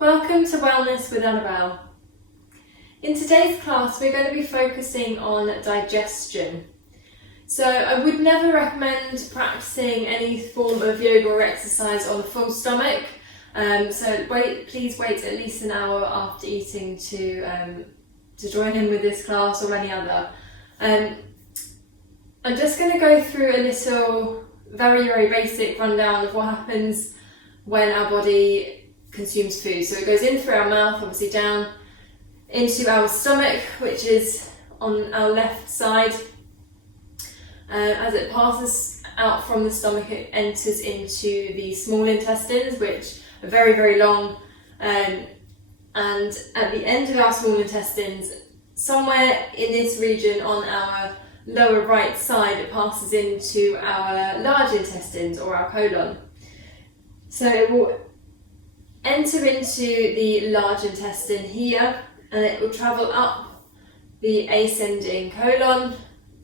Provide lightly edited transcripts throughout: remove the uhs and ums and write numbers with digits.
Welcome to Wellness with Annabel. In today's class we're going to be focusing on digestion. So I would never recommend practicing any form of yoga or exercise on a full stomach. Please wait at least an hour after eating to join in with this class or any other. I'm just going to go through a little very basic rundown of what happens when our body consumes food. So it goes in through our mouth, obviously down into our stomach, which is on our left side. As it passes out from the stomach, it enters into the small intestines, which are very long. And at the end of our small intestines, somewhere in this region on our lower right side, it passes into our large intestines or our colon. So it will enter into the large intestine here, and it will travel up the ascending colon,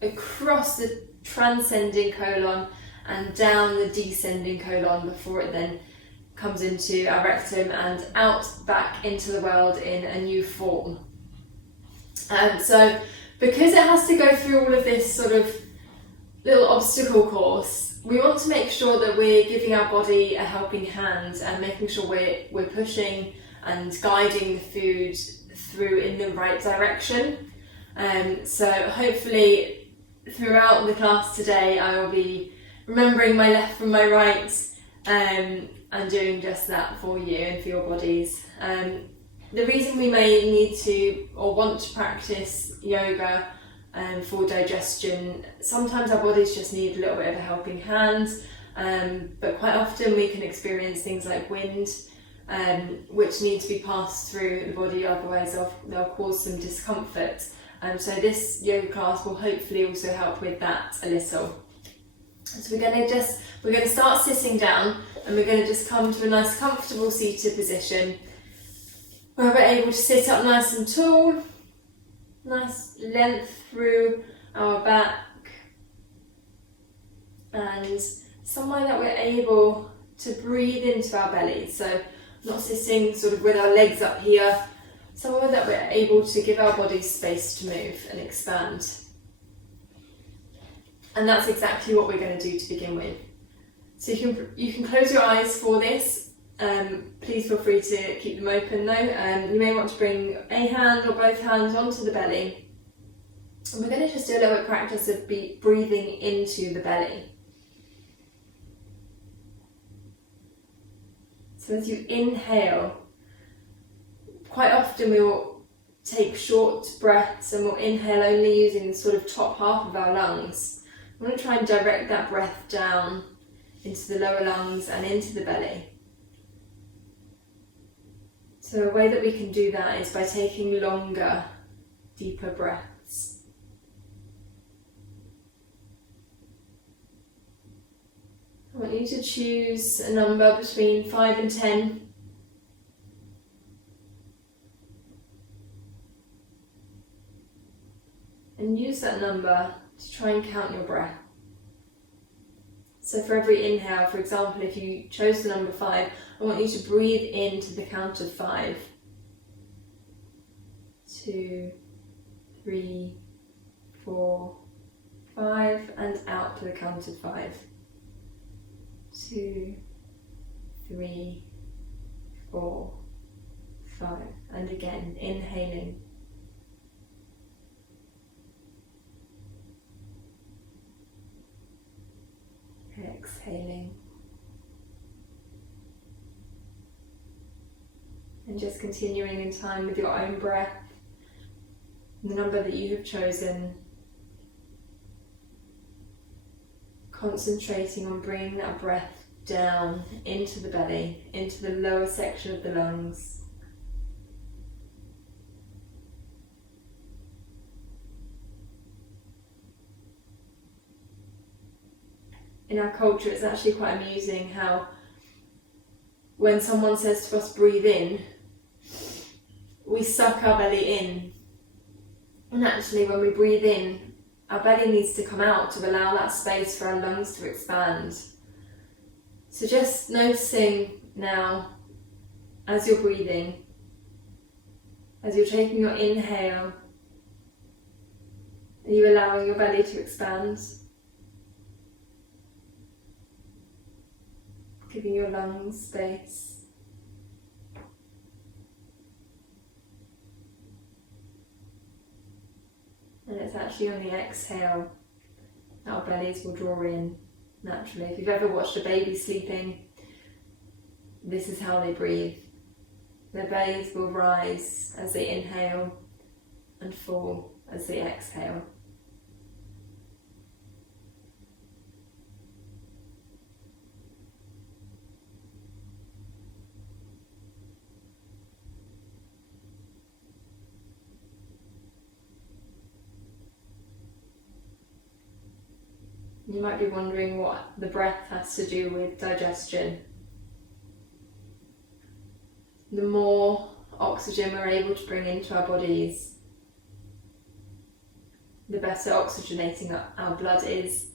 across the transcending colon, and down the descending colon before it then comes into our rectum and out back into the world in a new form. So because it has to go through all of this sort of little obstacle course, we want to make sure that we're giving our body a helping hand and making sure we're pushing and guiding the food through in the right direction. So hopefully throughout the class today I will be remembering my left from my right and doing just that for you and for your bodies. The reason we may need to or want to practice yoga for digestion, sometimes our bodies just need a little bit of a helping hand, but quite often we can experience things like wind, which need to be passed through the body, otherwise they'll cause some discomfort. So this yoga class will hopefully also help with that a little. So we're going to start sitting down, and we're going to just come to a nice comfortable seated position where we're able to sit up nice and tall, nice length through our back, and somewhere that we're able to breathe into our belly. So not sitting sort of with our legs up here, somewhere that we're able to give our body space to move and expand. And that's exactly what we're going to do to begin with. So you can close your eyes for this. Please feel free to keep them open though. You may want to bring a hand or both hands onto the belly. And we're going to just do a little bit of practice of breathing into the belly. So as you inhale, quite often we will take short breaths and we'll inhale only using the sort of top half of our lungs. We want to try and direct that breath down into the lower lungs and into the belly. So a way that we can do that is by taking longer, deeper breaths. I want you to choose a number between 5 and 10. And use that number to try and count your breath. So for every inhale, for example, if you chose the number 5, I want you to breathe into the count of 5. 2, 3, 4, 5, and out to the count of 5. 2, 3, 4, 5, and again, inhaling. Exhaling. And just continuing in time with your own breath, the number that you have chosen, concentrating on bringing that breath down into the belly, into the lower section of the lungs. In our culture, it's actually quite amusing how when someone says to us breathe in, we suck our belly in. And actually when we breathe in, our belly needs to come out to allow that space for our lungs to expand. So just noticing now as you're breathing, as you're taking your inhale, are you allowing your belly to expand? Giving your lungs space. And it's actually on the exhale that our bellies will draw in naturally. If you've ever watched a baby sleeping, this is how they breathe. Their bellies will rise as they inhale and fall as they exhale. You might be wondering what the breath has to do with digestion. The more oxygen we're able to bring into our bodies, the better oxygenating our blood is,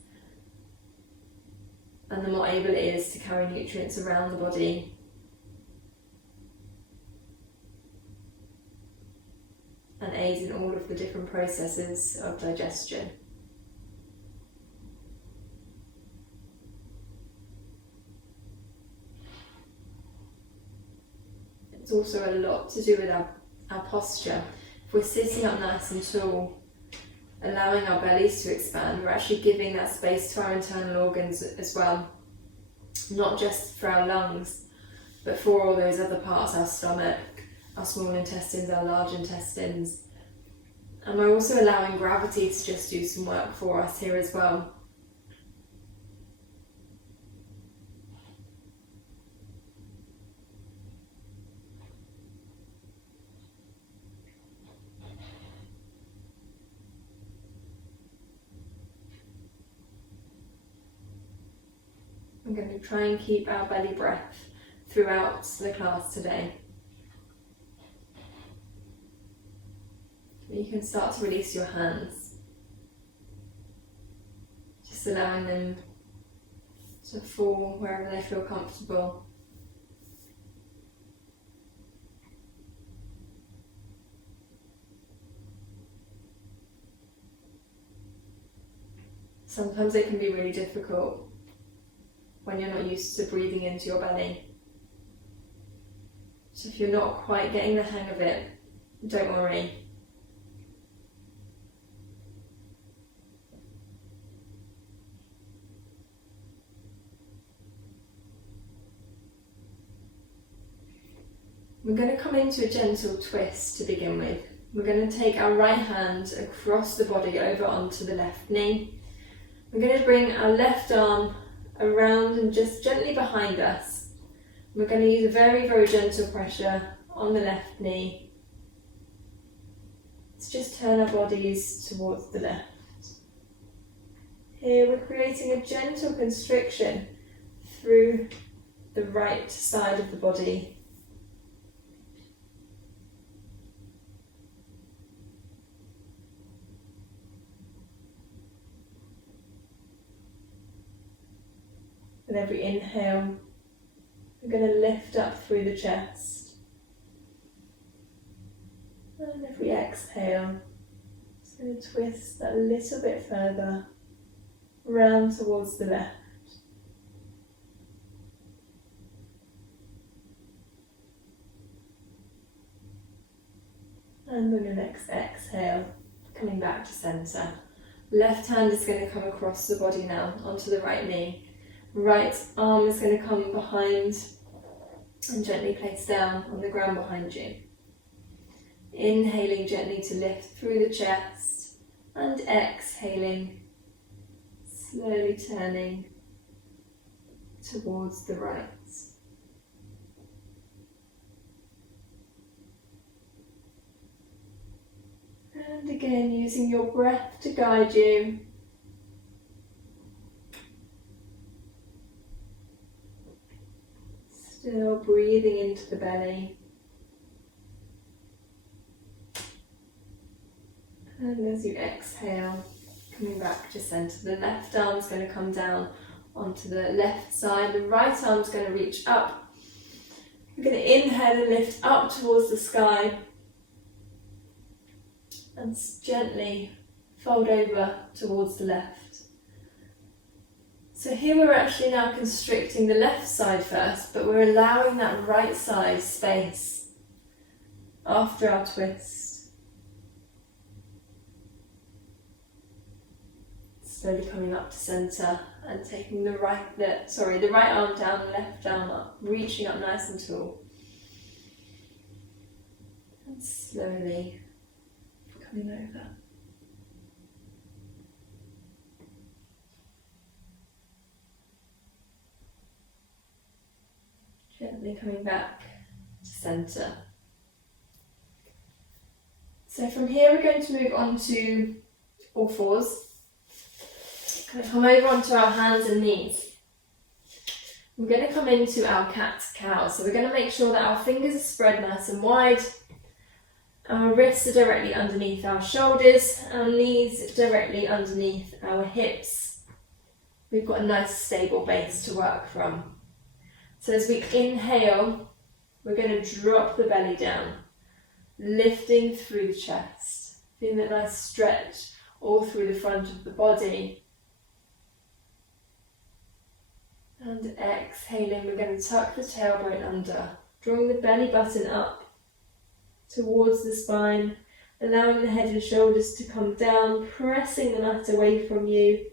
and the more able it is to carry nutrients around the body. And aid in all of the different processes of digestion. It's also a lot to do with our posture. If we're sitting up nice and tall, allowing our bellies to expand, we're actually giving that space to our internal organs as well. Not just for our lungs, but for all those other parts, our stomach, our small intestines, our large intestines. And we're also allowing gravity to just do some work for us here as well. I'm going to try and keep our belly breath throughout the class today. You can start to release your hands, just allowing them to fall wherever they feel comfortable. Sometimes it can be really difficult when you're not used to breathing into your belly. So if you're not quite getting the hang of it, don't worry. We're going to come into a gentle twist to begin with. We're going to take our right hand across the body over onto the left knee. We're going to bring our left arm around and just gently behind us. We're going to use a very, very gentle pressure on the left knee. Let's just turn our bodies towards the left. Here we're creating a gentle constriction through the right side of the body. With every inhale, we're going to lift up through the chest. And every exhale, just going to twist that a little bit further, round towards the left. And on your next exhale, coming back to centre. Left hand is going to come across the body now, onto the right knee. Right arm is going to come behind and gently place down on the ground behind you. Inhaling gently to lift through the chest and exhaling, slowly turning towards the right. And again, using your breath to guide you. Still breathing into the belly. And as you exhale, coming back to centre, the left arm is going to come down onto the left side. The right arm is going to reach up. We're going to inhale and lift up towards the sky and gently fold over towards the left. So here we're actually now constricting the left side first, but we're allowing that right side space after our twist. Slowly coming up to centre and taking the right arm down, left arm up, reaching up nice and tall. And slowly coming over. Gently coming back to centre. So from here we're going to move on to all fours. Going to come over onto our hands and knees. We're going to come into our cat-cow. So we're going to make sure that our fingers are spread nice and wide. Our wrists are directly underneath our shoulders. Our knees directly underneath our hips. We've got a nice stable base to work from. So as we inhale, we're going to drop the belly down, lifting through the chest, feeling that nice stretch all through the front of the body. And exhaling, we're going to tuck the tailbone under, drawing the belly button up towards the spine, allowing the head and shoulders to come down, pressing the mat away from you.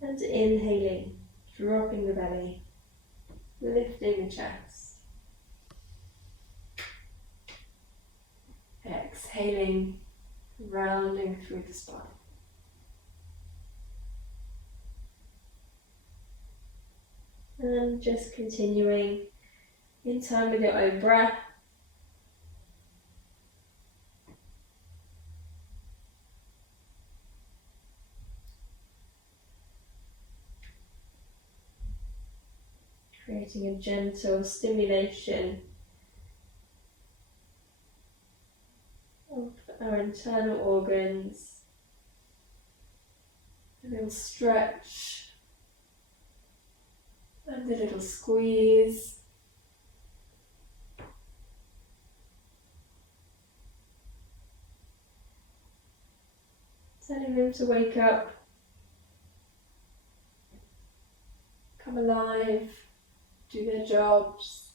And inhaling, dropping the belly, lifting the chest. Exhaling, rounding through the spine. And just continuing in time with your own breath. Creating a gentle stimulation of our internal organs. A little stretch and a little squeeze. Telling them to wake up, come alive, do their jobs.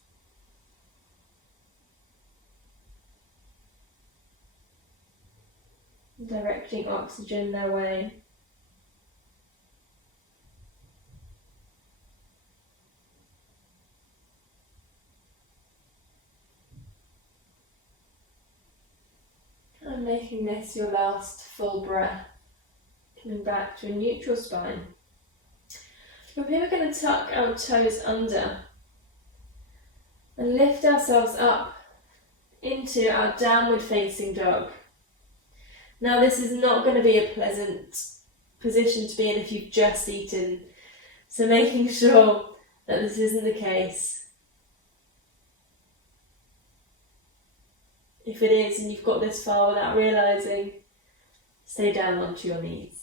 Directing oxygen their way. And making this your last full breath. Coming back to a neutral spine. From here we're going to tuck our toes under and lift ourselves up into our downward facing dog. Now this is not going to be a pleasant position to be in if you've just eaten, so making sure that this isn't the case. If it is and you've got this far without realising, stay down onto your knees.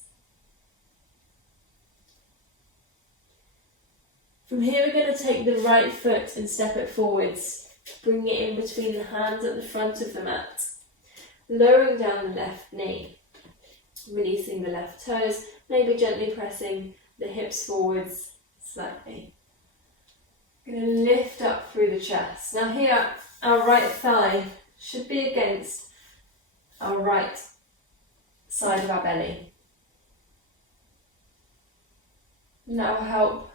From here we're going to take the right foot and step it forwards, bringing it in between the hands at the front of the mat, lowering down the left knee, releasing the left toes, maybe gently pressing the hips forwards slightly. We're going to lift up through the chest. Now here our right thigh should be against our right side of our belly. And that will help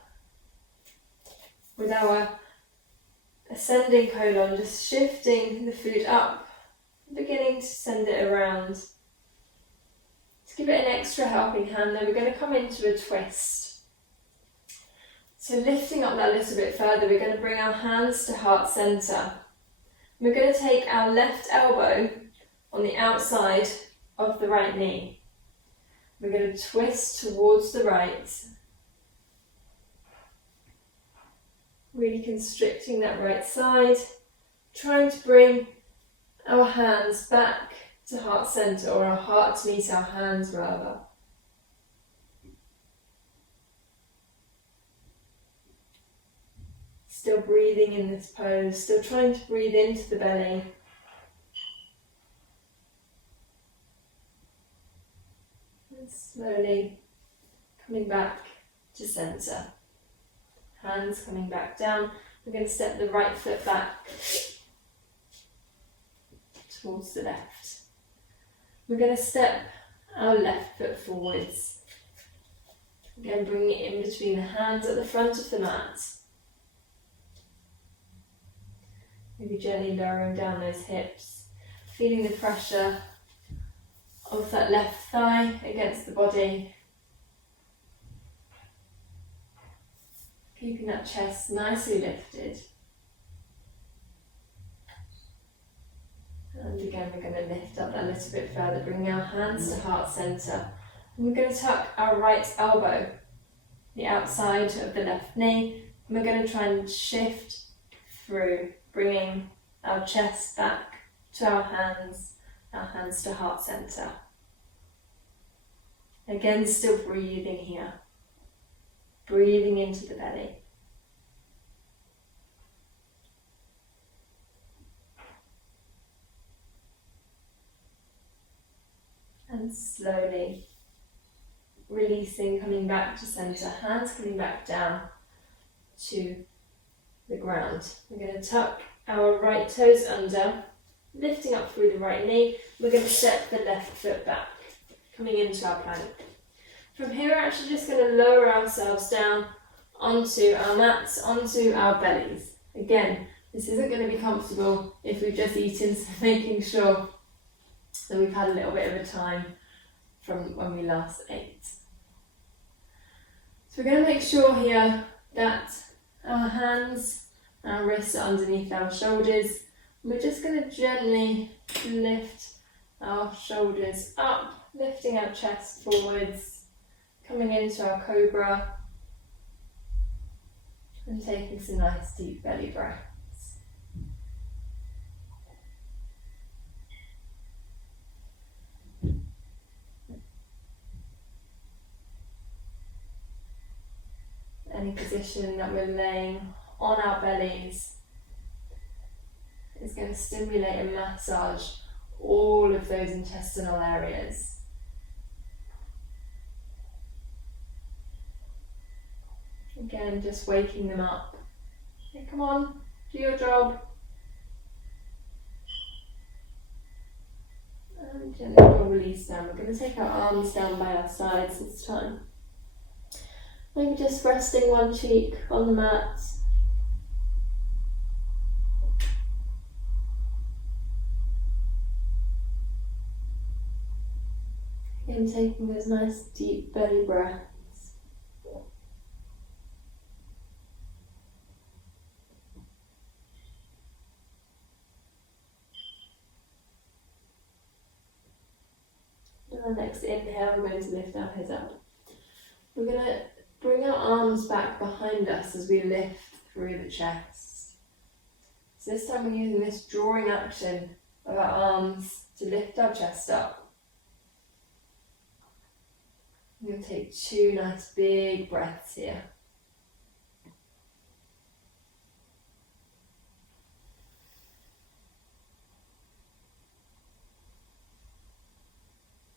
with our ascending colon, just shifting the food up, beginning to send it around. To give it an extra helping hand, then we're going to come into a twist. So lifting up that a little bit further, we're going to bring our hands to heart centre. We're going to take our left elbow on the outside of the right knee. We're going to twist towards the right, really constricting that right side, trying to bring our hands back to heart centre, or our heart to meet our hands rather. Still breathing in this pose, still trying to breathe into the belly. And slowly coming back to centre. Hands coming back down. We're going to step the right foot back towards the left. We're going to step our left foot forwards. Again, bringing it in between the hands at the front of the mat. Maybe gently lowering down those hips, feeling the pressure of that left thigh against the body. Keeping that chest nicely lifted. And again, we're going to lift up that a little bit further, bringing our hands to heart centre. And we're going to tuck our right elbow, the outside of the left knee, and we're going to try and shift through, bringing our chest back to our hands to heart centre. Again, still breathing here, breathing into the belly. And slowly releasing, coming back to centre, hands coming back down to the ground. We're going to tuck our right toes under, lifting up through the right knee. We're going to step the left foot back, coming into our plank. From here, we're actually just going to lower ourselves down onto our mats, onto our bellies. Again, this isn't going to be comfortable if we've just eaten, so making sure that we've had a little bit of a time from when we last ate. So we're going to make sure here that our hands, our wrists are underneath our shoulders. We're just going to gently lift our shoulders up, lifting our chest forwards, coming into our cobra, and taking some nice deep belly breaths. Any position that we're laying on our bellies is going to stimulate and massage all of those intestinal areas. Again, just waking them up. Okay, come on, do your job. And gently we'll release down. We're going to take our arms down by our sides this time. Maybe just resting one cheek on the mat. Again, taking those nice deep belly breaths. And our next inhale, we're going to lift our head up. We're going to bring our arms back behind us as we lift through the chest. So this time we're using this drawing action of our arms to lift our chest up. I'm going to take 2 nice big breaths here.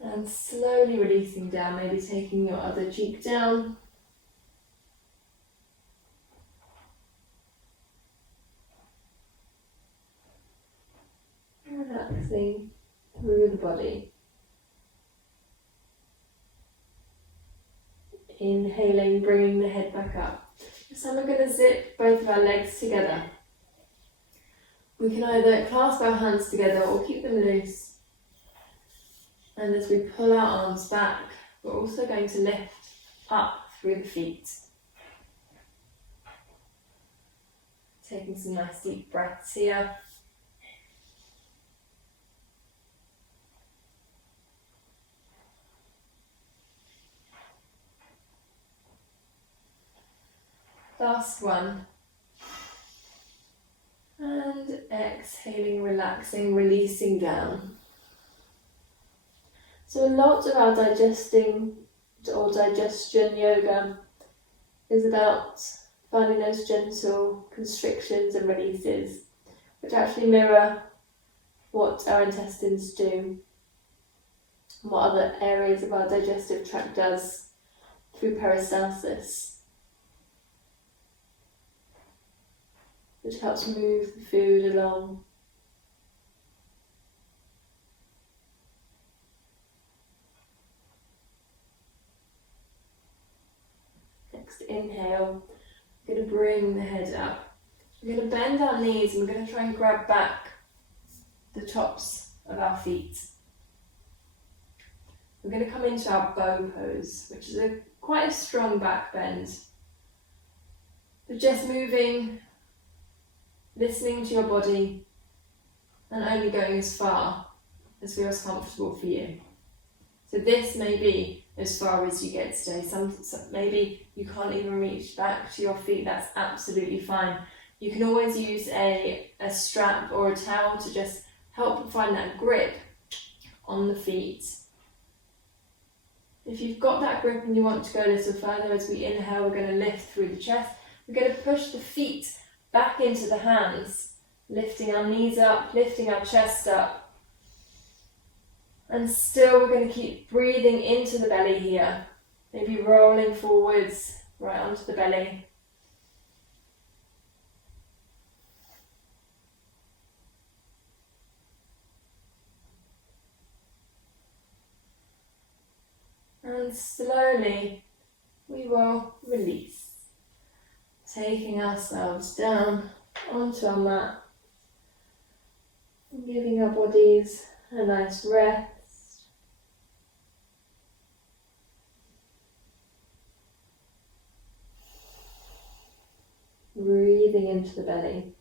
And slowly releasing down, maybe taking your other cheek down. Relaxing through the body. Inhaling, bringing the head back up. This time we're going to zip both of our legs together. We can either clasp our hands together or keep them loose. And as we pull our arms back, we're also going to lift up through the feet. Taking some nice deep breaths here. Last one. And exhaling, relaxing, releasing down. So a lot of our digestion yoga is about finding those gentle constrictions and releases, which actually mirror what our intestines do and what other areas of our digestive tract does through peristalsis, which helps move the food along. Next inhale, we're going to bring the head up. We're going to bend our knees and we're going to try and grab back the tops of our feet. We're going to come into our bow pose, which is quite a strong back bend. But just moving, listening to your body, and only going as far as feels comfortable for you. So this may be as far as you get today. Maybe you can't even reach back to your feet. That's absolutely fine. You can always use a strap or a towel to just help find that grip on the feet. If you've got that grip and you want to go a little further, as we inhale, we're going to lift through the chest. We're going to push the feet back into the hands, lifting our knees up, lifting our chest up. And still we're going to keep breathing into the belly here, maybe rolling forwards right onto the belly. And slowly we will release, taking ourselves down onto our mat, and giving our bodies a nice rest. Breathing into the belly.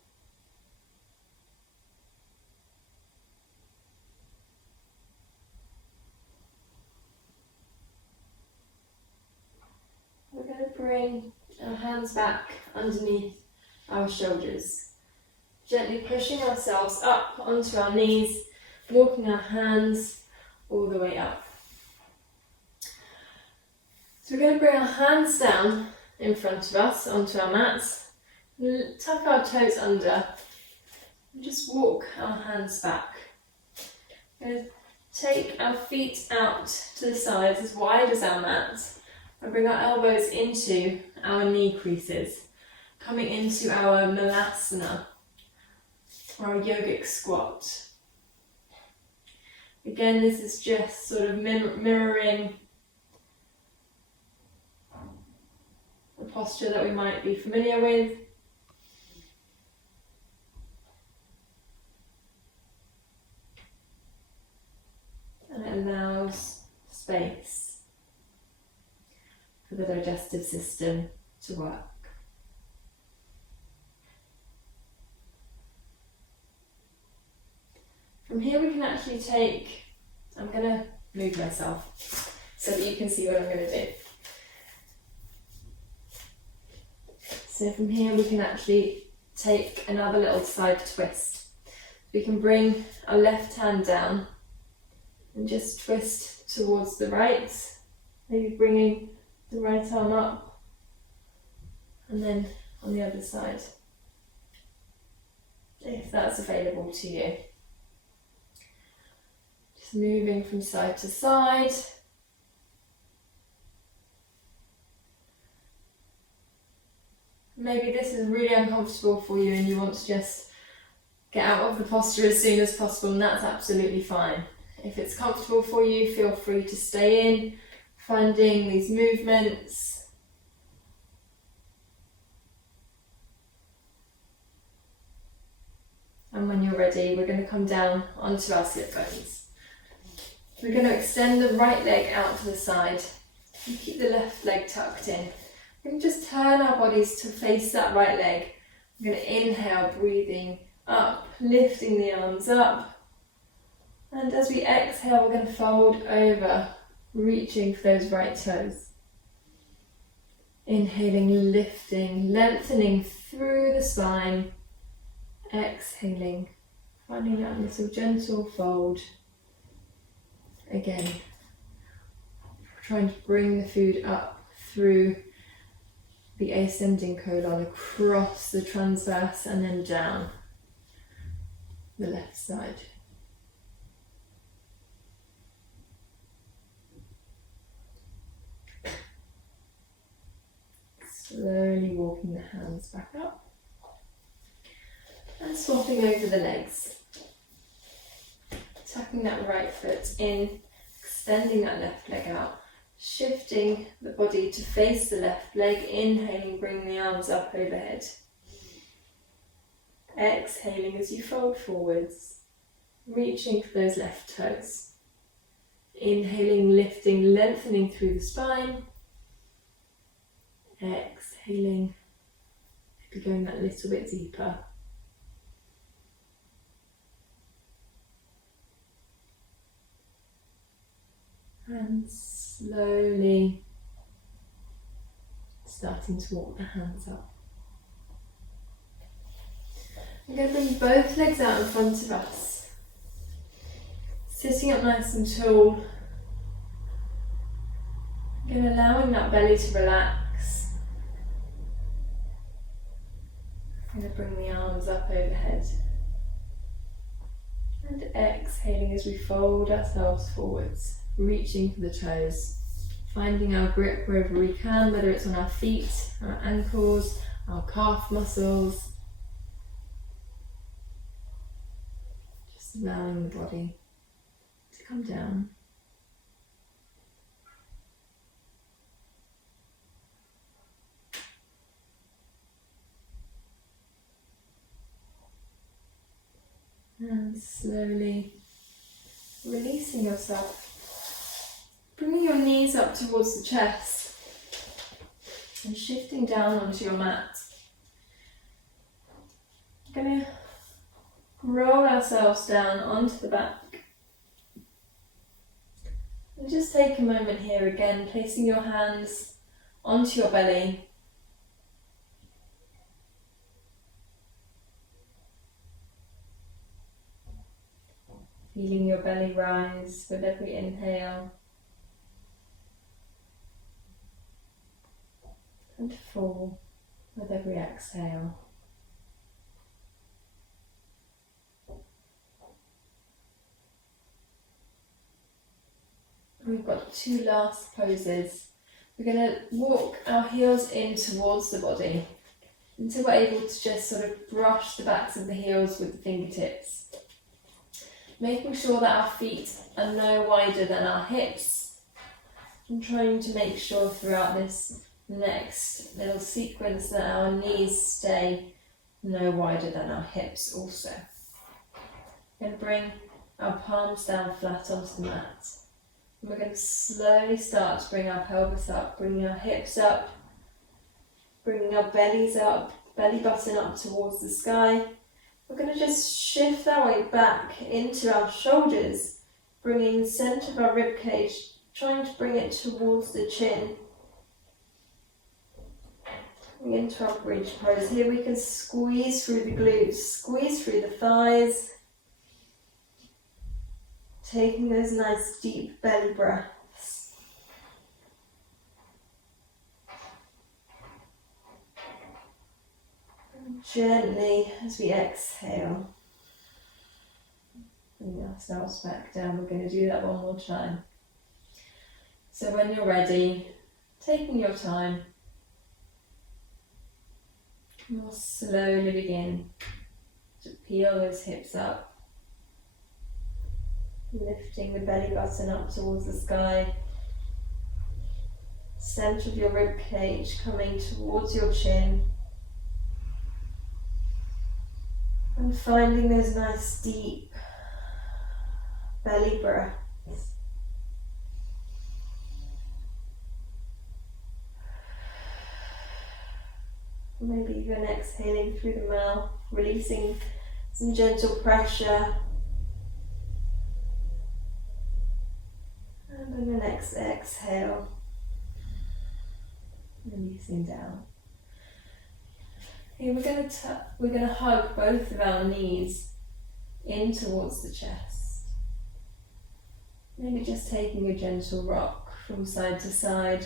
We're going to bring our hands back underneath our shoulders, gently pushing ourselves up onto our knees, walking our hands all the way up. So we're going to bring our hands down in front of us onto our mats, tuck our toes under, and just walk our hands back. We're going to take our feet out to the sides as wide as our mat, and bring our elbows into our knee creases, coming into our malasana, or our yogic squat. Again, this is just sort of mirroring a posture that we might be familiar with. And it allows space for the digestive system to work. From here we can actually take, I'm going to move myself so that you can see what I'm going to do. So from here we can actually take another little side twist. We can bring our left hand down and just twist towards the right, maybe bringing the right arm up, and then on the other side, if that's available to you. Just moving from side to side. Maybe this is really uncomfortable for you and you want to just get out of the posture as soon as possible, and that's absolutely fine. If it's comfortable for you, feel free to stay in, finding these movements. And when you're ready, we're going to come down onto our sit bones. We're going to extend the right leg out to the side and keep the left leg tucked in. We can just turn our bodies to face that right leg. We're going to inhale, breathing up, lifting the arms up. And as we exhale, we're going to fold over, reaching for those right toes. Inhaling, lifting, lengthening through the spine. Exhaling, finding that little gentle fold. Again, trying to bring the food up through the ascending colon across the transverse and then down the left side. Slowly walking the hands back up and swapping over the legs. Tucking that right foot in, extending that left leg out, shifting the body to face the left leg, inhaling, bring the arms up overhead. Exhaling as you fold forwards, reaching for those left toes. Inhaling, lifting, lengthening through the spine. Exhaling, maybe going that little bit deeper. And slowly starting to walk the hands up. I'm going to bring both legs out in front of us. Sitting up nice and tall. Again, allowing that belly to relax. I'm going to bring the arms up overhead. And exhaling as we fold ourselves forwards, reaching for the toes. Finding our grip wherever we can, whether it's on our feet, our ankles, our calf muscles. Just allowing the body to come down. And slowly releasing yourself, bringing your knees up towards the chest and shifting down onto your mat. We're going to roll ourselves down onto the back. And just take a moment here again, placing your hands onto your belly. Feeling your belly rise with every inhale and fall with every exhale. We've got two last poses. We're going to walk our heels in towards the body until we're able to just sort of brush the backs of the heels with the fingertips. Making sure that our feet are no wider than our hips. And trying to make sure throughout this next little sequence that our knees stay no wider than our hips also. We're going to bring our palms down flat onto the mat. And we're going to slowly start to bring our pelvis up, bringing our hips up, bringing our bellies up, belly button up towards the sky. We're going to just shift our weight back into our shoulders, bringing the centre of our rib cage, trying to bring it towards the chin. Coming into our bridge pose. Here we can squeeze through the glutes, squeeze through the thighs, taking those nice deep belly breaths. Gently, as we exhale, bring ourselves back down. We're going to do that one more time. So when you're ready, taking your time, we'll slowly begin to peel those hips up, lifting the belly button up towards the sky, centre of your rib cage coming towards your chin. And finding those nice deep belly breaths. Maybe even exhaling through the mouth, releasing some gentle pressure. And on the next exhale, releasing down. Okay, we're going to hug both of our knees in towards the chest. Maybe just taking a gentle rock from side to side.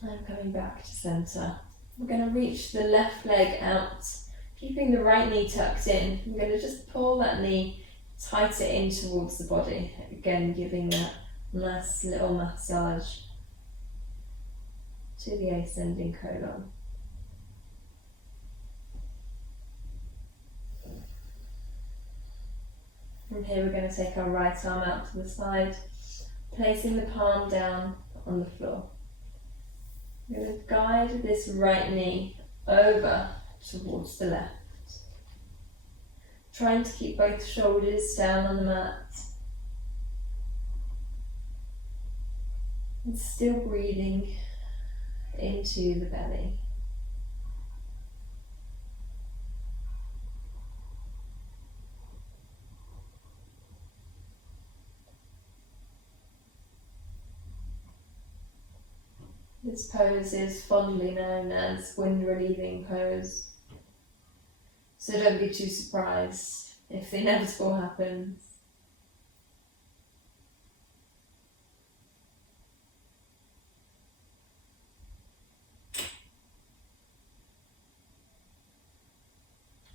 And coming back to centre. We're going to reach the left leg out, keeping the right knee tucked in. I'm going to just pull that knee tighter in towards the body. Again, giving that nice little massage to the ascending colon. From here we're going to take our right arm out to the side, placing the palm down on the floor. We're going to guide this right knee over towards the left. Trying to keep both shoulders down on the mat. And still breathing into the belly. This pose is fondly known as wind relieving pose, so don't be too surprised if the inevitable happens.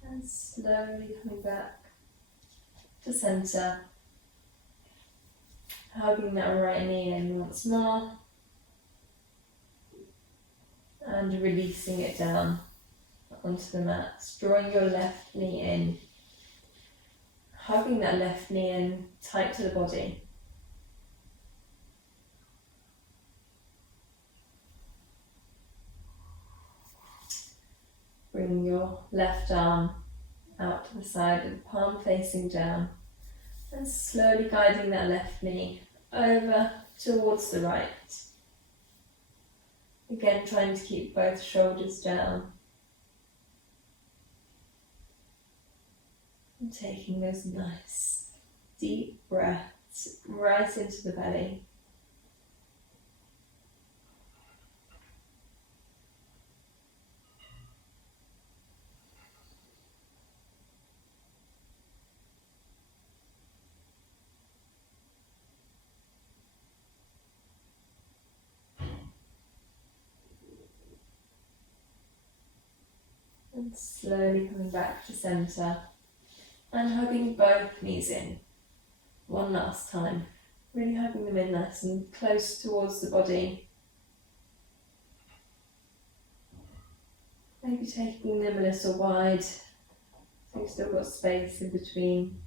And slowly coming back to centre, hugging that right knee in once more. And releasing it down onto the mat, drawing your left knee in, hugging that left knee in tight to the body. Bring your left arm out to the side with the palm facing down and slowly guiding that left knee over towards the right. Again, trying to keep both shoulders down. And taking those nice, deep breaths right into the belly. And slowly coming back to centre and hugging both knees in. One last time. Really hugging them in nice and close towards the body. Maybe taking them a little wide so you've still got space in between.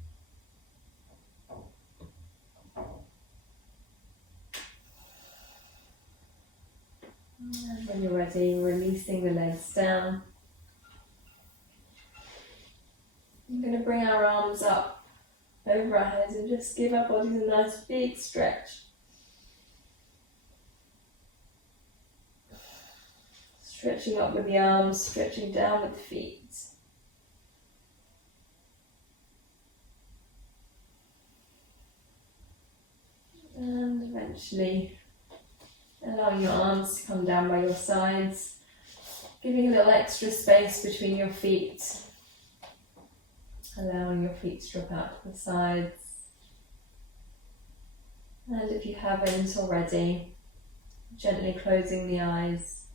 And when you're ready, releasing the legs down. I'm going to bring our arms up over our heads and just give our bodies a nice big stretch. Stretching up with the arms, stretching down with the feet. And eventually allowing your arms to come down by your sides, giving a little extra space between your feet. Allowing your feet to drop out to the sides. And if you haven't already, gently closing the eyes.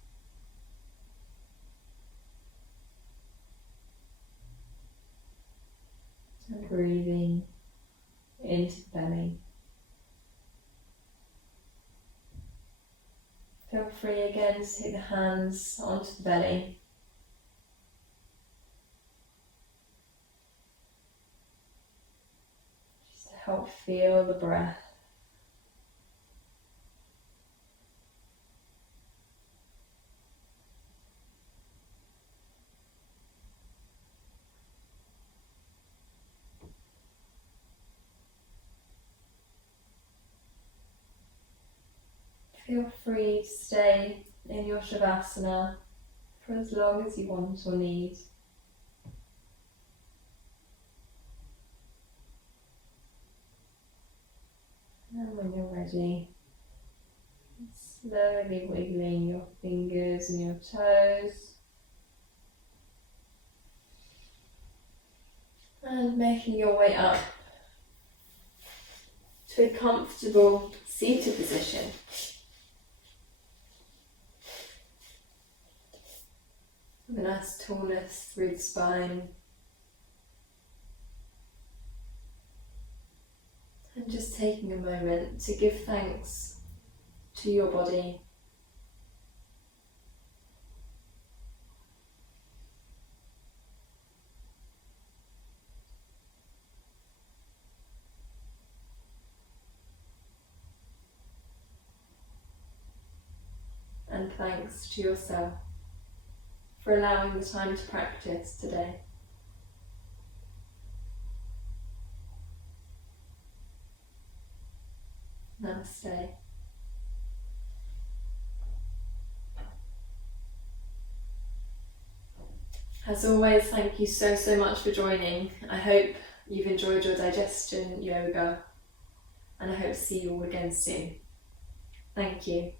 And breathing into the belly. Feel free again to take the hands onto the belly. Help feel the breath. Feel free to stay in your Shavasana for as long as you want or need. And when you're ready, slowly wiggling your fingers and your toes. And making your way up to a comfortable seated position. a nice tallness through the spine. And just taking a moment to give thanks to your body. And thanks to yourself for allowing the time to practice today. Namaste. As always, thank you so much for joining. I hope you've enjoyed your digestion yoga, and I hope to see you all again soon. Thank you.